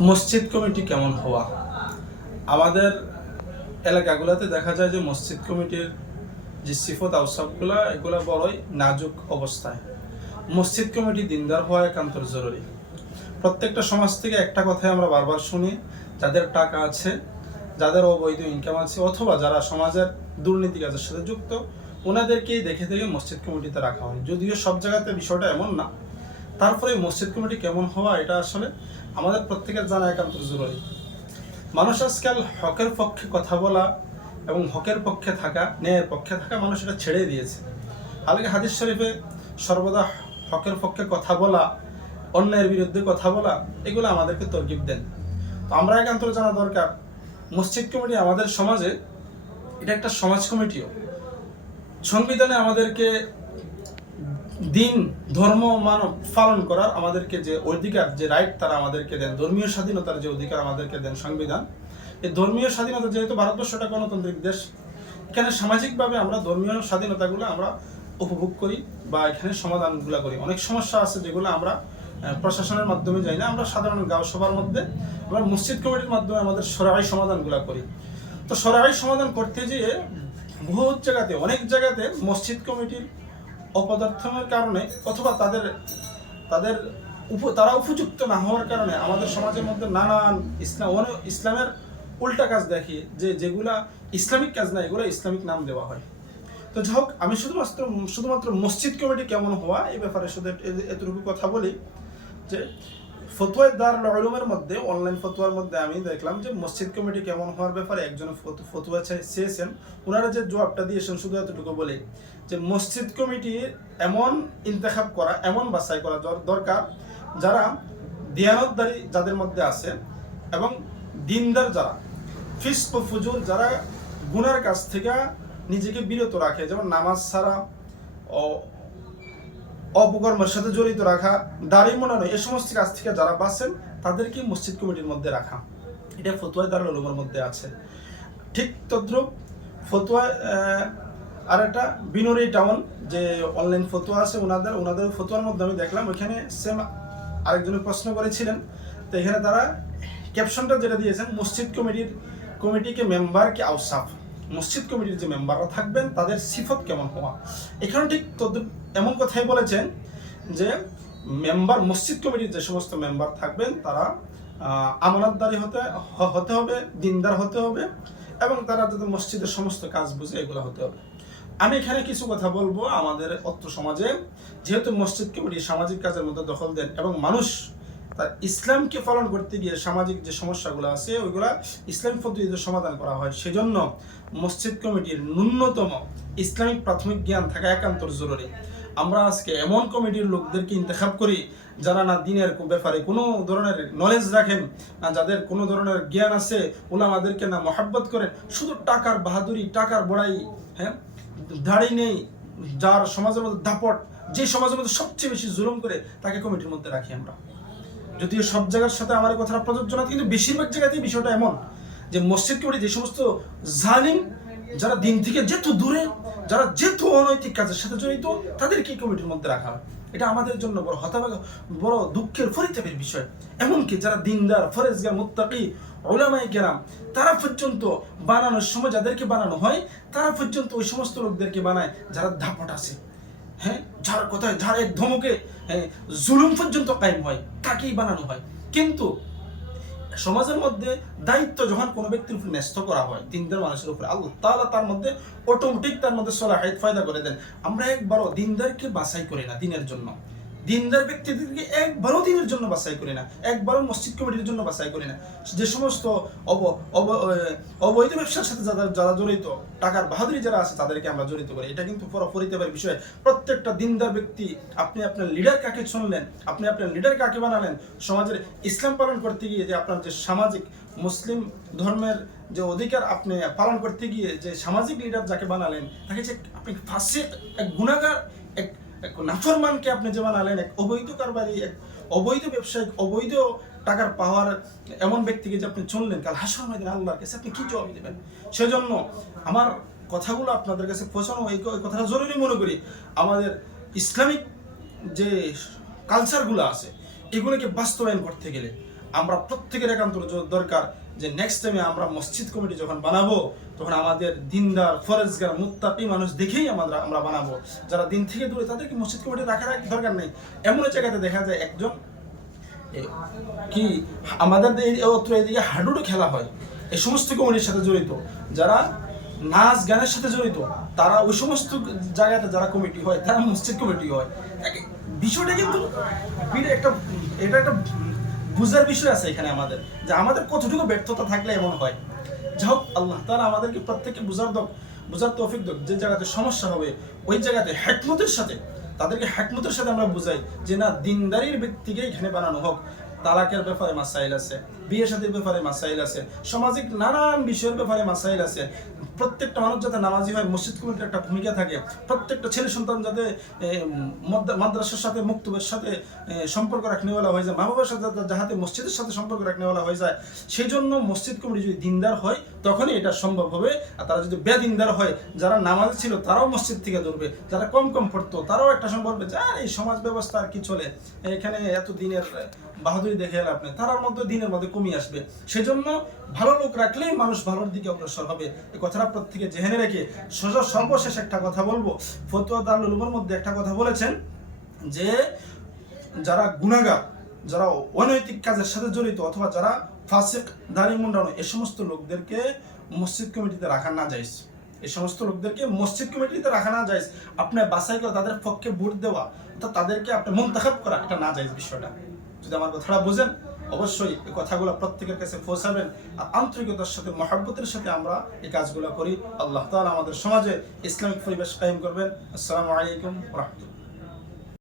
মসজিদ কমিটি কেমন হওয়া? আমাদের এলাকাগুলোতে দেখা যায় যে মসজিদ কমিটির যে সিফত আউসাবগুলা এগুলা বড়ই নাজুক অবস্থায়। মসজিদ কমিটি দিনদার হওয়া একান্ত জরুরি। প্রত্যেকটা সমাজ থেকে একটা কথাই আমরা বারবার শুনি, যাদের টাকা আছে, যাদের অবৈধ ইনকাম আছে, অথবা যারা সমাজের দুর্নীতি কাজের সাথে যুক্ত ওনাদেরকেই দেখে থেকে মসজিদ কমিটিতে রাখা হয়। যদিও সব জায়গাতে বিষয়টা এমন না। তারপরে মসজিদ কমিটি কেমন হওয়া, এটা আসলে আমাদের প্রত্যেকের জানা একান্ত জরুরি। মানুষ আজকাল হকের পক্ষে কথা বলা এবং হকের পক্ষে থাকা, ন্যায়ের পক্ষে থাকা মানুষ এটা ছেড়ে দিয়েছে। আলগে হাদিস শরীফে সর্বদা হকের পক্ষে কথা বলা, অন্যায়ের বিরুদ্ধে কথা বলা, এগুলো আমাদেরকে তরকিব দেন। তো আমরা একান্ত জানা দরকার, মসজিদ কমিটি আমাদের সমাজে, এটা একটা সমাজ কমিটিও। সংবিধানে আমাদেরকে দিন, ধর্ম, মানব পালন করার আমাদেরকে যে অধিকার, যে রাইট তারা আমাদেরকে দেন, ধর্মীয় স্বাধীনতার যে অধিকার আমাদেরকে দেন সংবিধান। এই ধর্মীয় স্বাধীনতা যেহেতু ভারতবর্ষটা গণতান্ত্রিক দেশ, এখানে সামাজিকভাবে আমরা ধর্মীয় স্বাধীনতাগুলো আমরা উপভোগ করি বা এখানে সমাধানগুলো করি। অনেক সমস্যা আছে যেগুলো আমরা প্রশাসনের মাধ্যমে যাই না, আমরা সাধারণ গাঁও সভার মধ্যে আমরা মসজিদ কমিটির মাধ্যমে আমাদের সরাই সমাধানগুলো করি। তো সরাই সমাধান করতে যেয়ে বহুত জায়গাতে, অনেক জায়গাতে মসজিদ কমিটির অপদার্থনের কারণে অথবা তাদের তাদের উপ, তারা উপযুক্ত না হওয়ার কারণে আমাদের সমাজের মধ্যে নানান ইসলাম ইসলামের উল্টা কাজ দেখি যে, যেগুলা ইসলামিক কাজ না, এগুলো ইসলামিক নাম দেওয়া হয়। তো যাই হোক, আমি শুধুমাত্র শুধুমাত্র মসজিদ কমিটি কেমন হওয়া এই ব্যাপারে শুধু এতটুকু কথা বলি যে ফতুয়ার দারুল উলুমের মধ্যে অনলাইন ফতুয়ার মধ্যে আমি দেখলাম যে মসজিদ কমিটি কেমন হওয়ার ব্যাপারে একজন ফতু- ফতুয়া চেয়েছেন। ওনারা যে জবাবটা দিয়েছেন, শুধু এতটুকু বলে যে মসজিদ কমিটির এমন ইন্তেখাব করা, এমন বাছাই করা দর- দরকার যারা দিয়ানতদারি যাদের মধ্যে আছে এবং দিনদার যারা ফিস ফুজুর যারা গুনার কাছ থেকে নিজেকে বিরত রাখে, যেমন নামাজ ছাড়া অপকর্মের সাথে জড়িত রাখা, দাড়ি মোনানো এই সমস্ত কাজ থেকে যারা বাঁচেন তাদেরকে মসজিদ কমিটির মধ্যে রাখা। এটা ফতুয়া দারুল উলুমের মধ্যে আছে। ঠিক তদ্রুপ ফতুয়া আর একটা বিনোরি টাউন, যে অনলাইন ফতুয়া আছে ওনাদের ওনাদের ফতুয়ার মধ্যে আমি দেখলাম, ওইখানে সেম আরেকজনে প্রশ্ন করেছিলেন। তো এখানে তারা ক্যাপশনটা যেটা দিয়েছেন, মসজিদ কমিটির, কমিটিকে মেম্বারকে আউসাফ। মসজিদ কমিটির যে মেম্বাররা থাকবেন, তাদের সিফত কেমন হওয়া? এখানে ঠিক এমন কথাই বলেছেন যে, মেম্বার, মসজিদ কমিটির যে সমস্ত মেম্বার থাকবেন, তারা আমানতদারি হতে হতে হবে, দিনদার হতে হবে, এবং তারা যাতে মসজিদের সমস্ত কাজ বুঝে এগুলো হতে হবে। আমি এখানে কিছু কথা বলব আমাদের অত্র সমাজে, যেহেতু মসজিদ কমিটি সামাজিক কাজের মধ্যে দখল দেন এবং মানুষ তার ইসলামকে পালন করতে গিয়ে সামাজিক যে সমস্যাগুলো আছে, ওইগুলা ইসলাম পদ্ধতিতে সমাধান করা হয়। সেজন্য মসজিদ কমিটির ন্যূনতম ইসলামিক প্রাথমিক জ্ঞান থাকা একান্তর জরুরি। আমরা আজকে এমন কমিটির লোকদেরকে ইন্তেখাব করি, যারা না দিনের ব্যাপারে কোনো ধরনের নলেজ রাখেন, না যাদের কোনো ধরনের জ্ঞান আছে, ওলামাদেরকে না মহাব্বত করেন, শুধু টাকার বাহাদুরি, টাকার বড়াই হ্যাঁ? দাড়ি নেই, যার সমাজের মধ্যে দাপট, যে সমাজের মধ্যে সবচেয়ে বেশি জুলুম করে, তাকে কমিটির মধ্যে রাখি আমরা। যদিও সব জায়গার সাথে আমার এই কথাটা প্রযোজ্য না, কিন্তু বেশিরভাগ জায়গাতেই বিষয়টা এমন যে মসজিদ কমিটি যে সমস্ত জালিম, যারা দিন থেকে যেহেতু দূরে, যারা যেহেতু অনৈতিক কাজের সাথে জড়িত, তাদের কি কমিটির মধ্যে রাখা হয়? এটা আমাদের জন্য বড় হতাবাক বড় দুঃখের ফরিতাপের বিষয়। এমনকি যারা দিনদার, ফরেজগার, মুত্তাকি ওলামাই কেরাম, তারা পর্যন্ত বানানোর সময় যাদেরকে বানানো হয়, তারা পর্যন্ত ওই সমস্ত লোকদেরকে বানায় যারা ধাপট আছে। হ্যাঁ যার কথায়? এক ধমকে হ্যাঁ, জুলুম পর্যন্ত কায়েম হয় তাকেই বানানো হয়? কিন্তু সমাজের মধ্যে দায়িত্ব যখন কোনো ব্যক্তির উপর ন্যস্ত করা হয় দিনদার মানুষের উপরে আল্লাহ তাহলে তার মধ্যে অটোমেটিক তার মধ্যে সলাহিত ফায়দা করে দেন। আমরা একবারও দিনদারকে বাছাই করি না দিনের জন্য। দিনদার ব্যক্তিদেরকে একবারও দিনের জন্য বাছাই করি না, একবারও মসজিদ কমিটির জন্য বাছাই করি না। যে সমস্ত অবৈধ ব্যবসার সাথে যারা যারা জড়িত, টাকার বাহাদুরি যারা আছে, তাদেরকে আমরা জড়িত করি। এটা কিন্তু পুরো পরিতাপের বিষয়। প্রত্যেকটা দিনদার ব্যক্তি, আপনি আপনার লিডার কাকে শুনলেন, আপনি আপনার লিডার কাকে বানালেন, সমাজের ইসলাম পালন করতে গিয়ে যে আপনার যে সামাজিক মুসলিম ধর্মের যে অধিকার আপনি পালন করতে গিয়ে যে সামাজিক লিডার যাকে বানালেন, তাকে যে আপনি ফাঁসিক এক গুণাগার এক নাফরমানকে আপনি যে বানালেন, এক অবৈধ কারবারি, এক অবৈধ ব্যবসায়িক, অবৈধ টাকার পাওয়ার এমন ব্যক্তিকে যে আপনি চললেন কাল হাসর ময়দানে আল্লাহর কাছে আপনি কি জবাব দেবেন? সেজন্য আমার কথাগুলো আপনাদের কাছে পৌঁছানো, এই কথাটা জরুরি মনে করি, আমাদের ইসলামিক যে কালচারগুলো আছে, এগুলোকে বাস্তবায়ন করতে গেলে আমরা প্রত্যেকের একান্ত দরকার যে নেক্সট টাইমে আমরা মসজিদ কমিটি যখন বানাবো, তখন আমাদের দিনদার, ফরেজগার মুত্তাপি মানুষ দেখেই আমরা আমরা বানাবো। যারা দিন থেকে দূরে, তাদেরকে মসজিদ কমিটি রাখার দরকার নেই। এমন জায়গাতে দেখা যায় একজন কি, আমাদের অত্র এদিকে হাডুডু খেলা হয়। এই সমস্ত কমিটির সাথে জড়িত। যারা নাচ গানের সাথে জড়িত, তারা ওই সমস্ত জায়গাতে যারা কমিটি হয়, তারা মসজিদ কমিটি হয়। বিষয়টা কিন্তু একটা এটা একটা বুঝার বিষয় আছে এখানে আমাদের, যে আমাদের কতটুকু ব্যর্থতা থাকলে এমন হয়। যা হোক, আল্লাহ তারা আমাদেরকে প্রত্যেককে বুঝার দক, বুঝার তৌফিক দক। যে জায়গাতে সমস্যা হবে, ওই জায়গাতে হ্যাকমতের সাথে, তাদেরকে হ্যাকমতের সাথে আমরা বুঝাই যে না, দিনদারির ব্যক্তিকে এখানে বানানো হোক। তালাকের ব্যাপারে মাসাইল আছে। বিয়ে শাদীর ব্যাপারে মাসাইল আছে, সামাজিক নানান বিষয়ের ব্যাপারে মাসাইল আছে। প্রত্যেকটা মানুষ যাতে নামাজি হয়, মসজিদ কমিটির একটা ভূমিকা থাকে। প্রত্যেকটা ছেলে সন্তান যাতে মাদ্রাসার সাথে, মুক্তবের সাথে সম্পর্ক রাখনেওয়ালা হয়ে যায় মা বাবার সাথে যাহাতে মসজিদের সাথে সম্পর্ক রাখনেওয়ালা হয়ে যায় সেই জন্য মসজিদ কমিটি যদি দিনদার হয়, তখনই এটা সম্ভব হবে। আর তারা যদি বেদিনদার হয়, যারা নামাজ ছিল, তারাও মসজিদ থেকে ধরবে যারা কম কম পড়তো, তারাও একটা সময় বলবে যে এই সমাজ ব্যবস্থা আর কি চলে? এখানে এত দিনের বাহাদুরি দেখে এলে আপনি তারার মধ্যে, দিনের মধ্যে কমিয়ে আসবে। সেজন্য ভালো লোক রাখলেই মানুষ ভালোর দিকে অগ্রসর হবে। এই কথাটা প্রত্যেকে জেনে রেখে সোজা সর্বশেষ একটা কথা বলব। ফতুয়া দারুল উলুমের মধ্যে একটা কথা বলেছেন যে, যারা গুণাগার যারা অনৈতিক কাজের সাথে জড়িত অথবা যারা ফাসিক, দাড়ি মুন্ডানো, এ সমস্ত লোকদেরকে মসজিদ কমিটিতে রাখা না যায়। এই সমস্ত লোকদেরকে মসজিদ কমিটিতে রাখা না যায়। আপনি বাছাই করে তাদের পক্ষে ভোট দেওয়া, অর্থাৎ তাদেরকে আপনি মন্তাখাব করা, এটা না যায় বিষয়টা। যদি আমার কথাটা বোঝেন। অবশ্যই এই কথাগুলো প্রত্যেকের কাছে পৌঁছাবেন আর আন্তরিকতার সাথে, মহাব্বতের সাথে আমরা এই কাজগুলো করি। আল্লাহ তালা আমাদের সমাজে ইসলামিক পরিবেশ কায়েম করবেন। আসসালামু আলাইকুম রহমতুল্লাহ।